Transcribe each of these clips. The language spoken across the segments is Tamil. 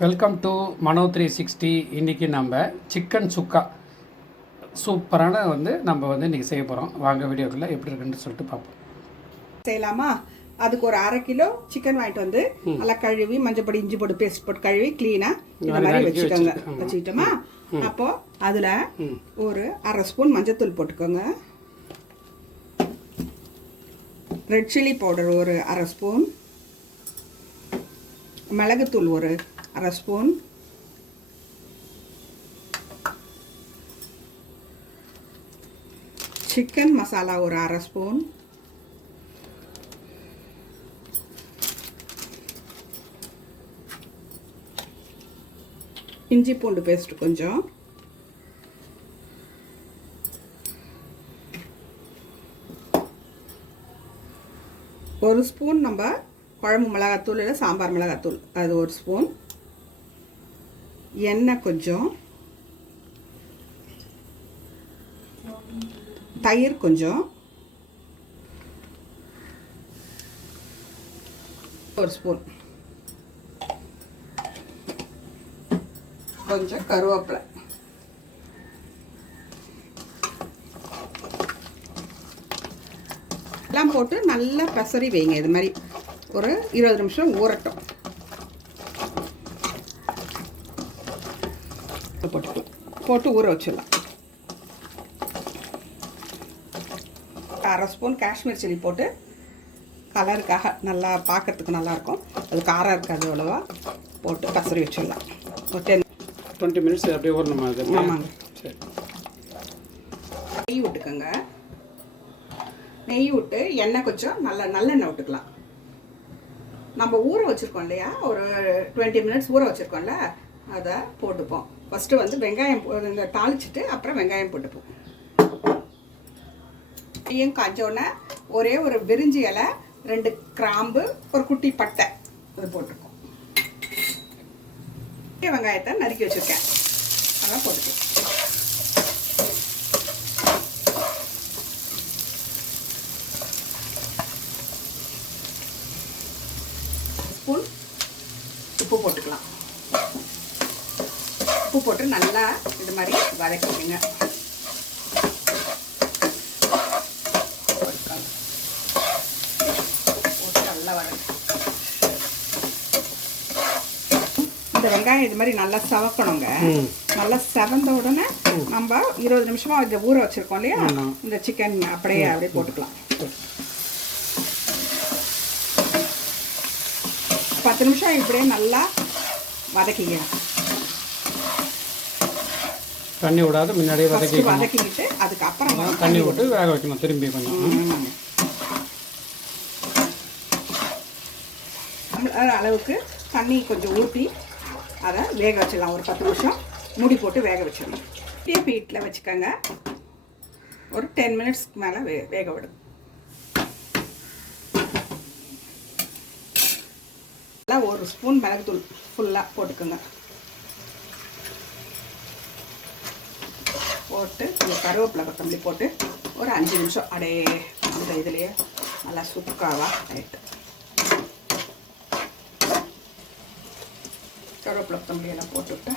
வெல்கம் டு மனோ 360. இன்றைக்கி நம்ம சிக்கன் சுக்கா சூப்பரான நம்ம இன்றைக்கி செய்ய போகிறோம். வாங்க வீடியோக்குள்ளே எப்படி இருக்குன்னு சொல்லிட்டு பார்ப்போம். செய்யலாமா? அதுக்கு ஒரு 1/2 கிலோ சிக்கன் வாங்கிட்டு வந்து நல்லா கழுவி மஞ்சள் பொடி இஞ்சி பொடி பேஸ்ட் போட்டு கழுவி க்ளீனாக இந்த மாதிரி வச்சுக்கிட்டோமா. அப்போ அதில் ஒரு 1/2 ஸ்பூன் மஞ்சத்தூள் போட்டுக்கோங்க. ரெட் சில்லி பவுடர் ஒரு 1/2 ஸ்பூன், மிளகுத்தூள் ஒரு 1/2 ஸ்பூன், சிக்கன் மசாலா ஒரு 1/2 ஸ்பூன், இஞ்சி பூண்டு பேஸ்ட் கொஞ்சம், ஒரு ஸ்பூன் நம்ம குழம்பு மிளகாத்தூள் இல்லை சாம்பார் மிளகாத்தூள் அது ஒரு ஸ்பூன், எண்ணெய் கொஞ்சம், தயிர் கொஞ்சம், ஒரு ஸ்பூன், கொஞ்சம் கருவேப்பிலை, எல்லாம் போட்டு நல்லா பெசரி வைங்க. இது மாதிரி ஒரு 20 நிமிஷம் ஊறட்டும். போட்டு ஊற வச்சிடலாம். 1/2 ஸ்பூன் காஷ்மீர் சில்லி போட்டு கலருக்காக நல்லா பார்க்கறதுக்கு நல்லாயிருக்கும். அது காரம் இருக்காது அவ்வளோவா. போட்டு பெசரி வச்சிடலாம். ஒரு 20 மினிட்ஸ் அப்படியே ஊறணுமா? அது ஆமாங்க. சரி, நெய் விட்டுக்கோங்க. நெய் விட்டு எண்ணெய் கொஞ்சம் நல்லெண்ணெய் விட்டுக்கலாம். நம்ம ஊற வச்சுருக்கோம் இல்லையா, ஒரு 20 மினிட்ஸ் ஊற வச்சுருக்கோம்ல, அதை போட்டுப்போம். ஃபஸ்ட்டு வெங்காயம் இந்த தாளிச்சிட்டு அப்புறம் வெங்காயம் போட்டுப்போம். நெய்யும் காஞ்சோடனே ஒரே ஒரு பிரிஞ்சி இலை, 2 கிராம்பு, ஒரு குட்டி பட்டை அது போட்டுப்போம். வெங்காயத்தை நறுக்கி வச்சுருக்கேன், அதான் போட்டுப்போம். ஸ்பூன் உப்பு போட்டுக்கலாம். உப்பு போட்டு நல்லா இது மாதிரி வதக்கிடுங்க. போட்டு நல்லா வதக்கி இந்த வெங்காயம் இது மாதிரி நல்லா சவக்கணுங்க. நல்லா செவந்த உடனே நம்ம 20 நிமிஷமா இதை ஊற வச்சிருக்கோம் இல்லையா, இந்த சிக்கன் அப்படியே போட்டுக்கலாம். 10 நிமிஷம் இப்படியே நல்லா வதக்கிங்க. தண்ணி விடாத முன்னாடியே வதக்கிக்கிட்டு அதுக்கப்புறம் தண்ணி விட்டு வேக வைக்கணும். திரும்பி கொஞ்சம் அளவுக்கு தண்ணி கொஞ்சம் ஊற்றி அதை வேக வச்சிடலாம். ஒரு 10 நிமிஷம் மூடி போட்டு வேக வச்சிடணும். ஹீட்டில் வச்சுக்கோங்க. ஒரு 10 மினிட்ஸ்க்கு மேலே வேக விடும். ஒரு ஸ்பூன் மிளகுத்தூள் ஃபுல்லாக போட்டுக்கோங்க. போட்டு கொஞ்சம் கருவேப்பிலை கொத்தமல்லி போட்டு ஒரு 5 நிமிஷம் அப்படியே அந்த இதுலேயே நல்லா சுக்காவா ஆகிட்டு கருவேப்பிலை கொத்தமல்லி எல்லாம் போட்டுவிட்டு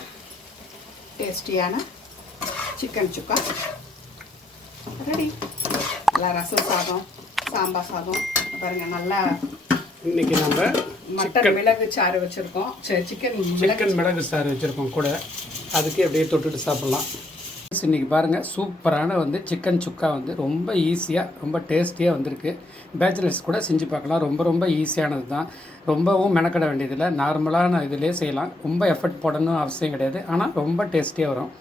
டேஸ்டியான சிக்கன் சுக்கா ரெடி. நல்லா ரசம் சாதம், சாம்பார் சாதம் பாருங்கள். நல்லா இன்றைக்கி நம்ம மட்டன் மிளகு சாறு வச்சுருக்கோம், சிக்கன் மிளகு சாறு வச்சுருக்கோம் கூட. அதுக்கு அப்படியே தொட்டுட்டு சாப்பிட்லாம். இன்றைக்கி பாருங்கள், சூப்பரான சிக்கன் சுக்கா ரொம்ப ஈஸியாக ரொம்ப டேஸ்டியாக வந்திருக்கு. பேச்சுலர்ஸ் கூட செஞ்சு பார்க்கலாம். ரொம்ப ஈஸியானது தான். ரொம்பவும் மெனக்கட வேண்டியதில்லை. நார்மலான இதிலே செய்யலாம். ரொம்ப எஃபர்ட் போடணும் அவசியம் கிடையாது. ஆனால் ரொம்ப டேஸ்டியாக வரும்.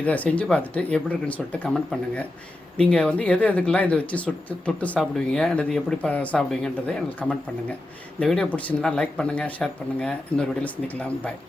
இதை செஞ்சு பார்த்துட்டு எப்படி இருக்குன்னு சொல்லிட்டு கமெண்ட் பண்ணுங்கள். நீங்கள் எதுக்கெல்லாம் இதை வச்சு தொட்டு சாப்பிடுவீங்க அல்லது எப்படி சாப்பிடுவீங்கன்றதை எனக்கு கமெண்ட் பண்ணுங்கள். இந்த வீடியோ பிடிச்சிருந்தா லைக் பண்ணுங்கள், ஷேர் பண்ணுங்கள். இன்னொரு வீடியோவில் சந்திக்கலாம். பாய்.